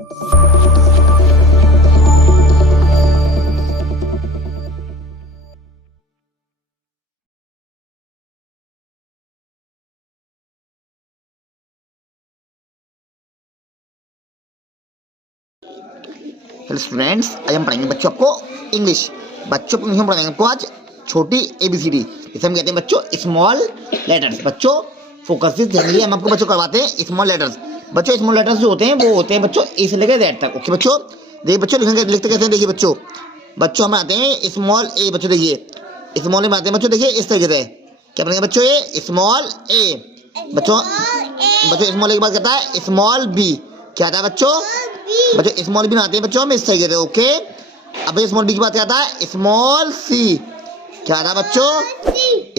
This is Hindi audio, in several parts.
हेलो स्टूडेंट्स, आज हम पढ़ाएंगे बच्चों आपको इंग्लिश। बच्चों को हम पढ़ाएंगे आपको आज छोटी एबीसीडी, जिसे हम कहते हैं बच्चों स्मॉल लेटर्स। बच्चों फोकस से ध्यान दिए, हम आपको बच्चों करवाते हैं स्मॉल लेटर्स। बच्चों स्मॉल लेटर्स जो होते हैं वो होते हैं बच्चों ए से लेकर जेड तक। ओके बच्चों, देखिए बच्चों लिखते कैसे हैं। देखिए बच्चों हम आते हैं स्मॉल ए। बच्चों देखिए स्मॉल में आते हैं बच्चों, देखिए इस तरीके से क्या बनेगा बच्चों, ये स्मॉल ए। बच्चों स्मॉल ए के बाद कहता है स्मॉल बी। क्या आता है बच्चों स्मॉल बी बनाते हैं बच्चों हम इस तरीके से। ओके, अब स्मॉल बी की बात क्या आता है, स्मॉल सी। क्या आता है बच्चों,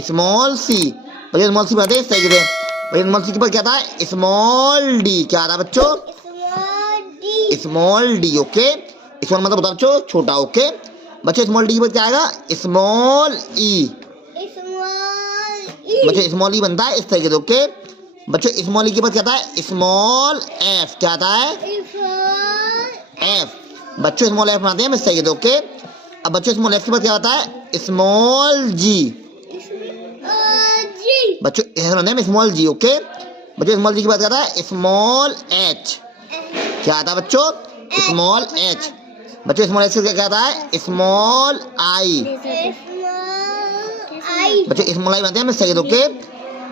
स्मॉल सी। बच्चों स्मॉल सी बनाते हैं इस तरीके से। बच्चों स्मॉल सी के बाद क्या आता है, स्मॉल डी। क्या आता है बच्चों, स्मॉल डी। ओके, स्मॉल मतलब होता है बच्चों छोटा। ओके बच्चों, स्मॉल डी के बाद क्या आएगा, स्मॉल ई। बच्चों स्मॉल ई बनता है इस तरीके से। ओके बच्चों, स्मॉल ई के बाद क्या आता है, स्मॉल एफ। क्या आता है, एफ। बच्चों स्मॉल एफ बनाते हैं हम इस तरीके से। ओके, अब बच्चों स्मॉल एफ के बाद क्या आता है, स्मॉल जी। बच्चों ऐसे बनाते हैं स्मॉल जी। ओके बच्चों स्मॉल जी के बाद क्या आता है, स्मॉल एच। क्या आता है बच्चों, स्मॉल एच। बच्चों स्मॉल एच से क्या आता है, स्मॉल आई। बच्चों स्मॉल आई बनाते हैं हम इस तरीके से। ओके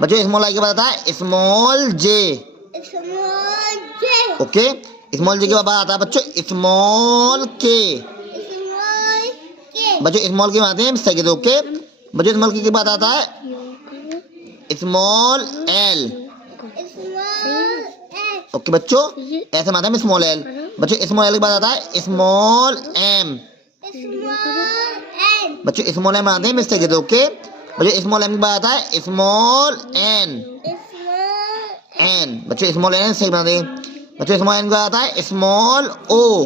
बच्चों स्मॉल आई के बाद आता है स्मॉल जे। ओके स्मॉल जे के बाद आता है बच्चों स्मॉल के। बच्चों स्मॉल के आते हैं इस तरीके से। ओके बच्चों स्मॉल के बाद आता है स्मॉल एल। ओके बच्चों ऐसे मानते हैं स्मॉल एल। बच्चों स्मॉल एल के बाद आता है स्मॉल एम। बच्चों स्मॉल एम आते हैं इस तरीके से। ओके बच्चों स्मॉल एम के बाद आता है स्मॉल एन। एन बच्चों स्मॉल एन सही बनाते हैं। बच्चों स्मॉल एन के बाद आता है स्मॉल ओ।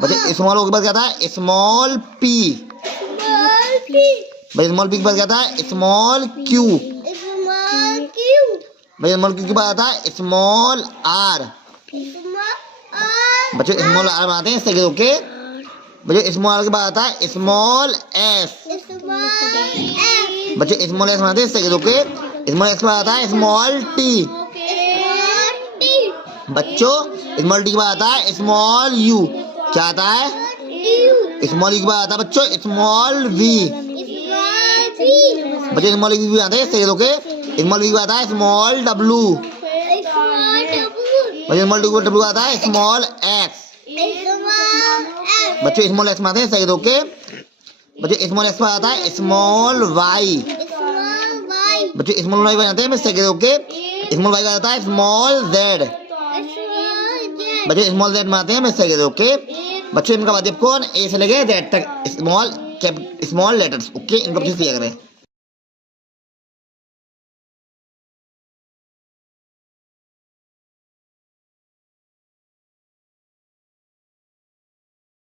बच्चों स्मॉल ओ के बाद क्या आता है, स्मॉल पी। भाई स्मॉल पी के बाद क्या आता है, स्मॉल क्यू। भाई स्मॉल क्यू के बाद आता है स्मॉल आर। बच्चों स्मॉल आर बनाते हैं इस तरीके से। ओके बच्चों स्मॉल आर के बाद आता है स्मॉल एस। बच्चों स्मॉल एस बनाते हैं इस तरीके से। ओके स्मॉल एस के बाद आता है स्मॉल टी। बच्चों स्मॉल टी के बाद आता है स्मॉल यू। क्या आता है, स्मॉल यू के बाद आता है बच्चों स्मॉल वी। बच्चों स्मॉल वी भी आते हैं इस तरीके से। ओके स्मॉल वी के बाद आता है स्मॉल डब्लू। बच्चों स्मॉल डब्लू आता है स्मॉल एक्स। बच्चों स्मॉल एक्स में आते हैं इस तरीके से। ओके बच्चों स्मॉल एक्स में आता है स्मॉल वाई। बच्चों स्मॉल वाई बनाते हैं इस तरीके से। ओके स्मॉल वाई का आता है स्मॉल जेड। बच्चों स्मॉल जेड में आते हैं इस तरीके से। ओके बच्चों इनका बात कौन ए से लेके जेड तक स्मॉल लेटर्स। ओके इनको अच्छे से लिया करें।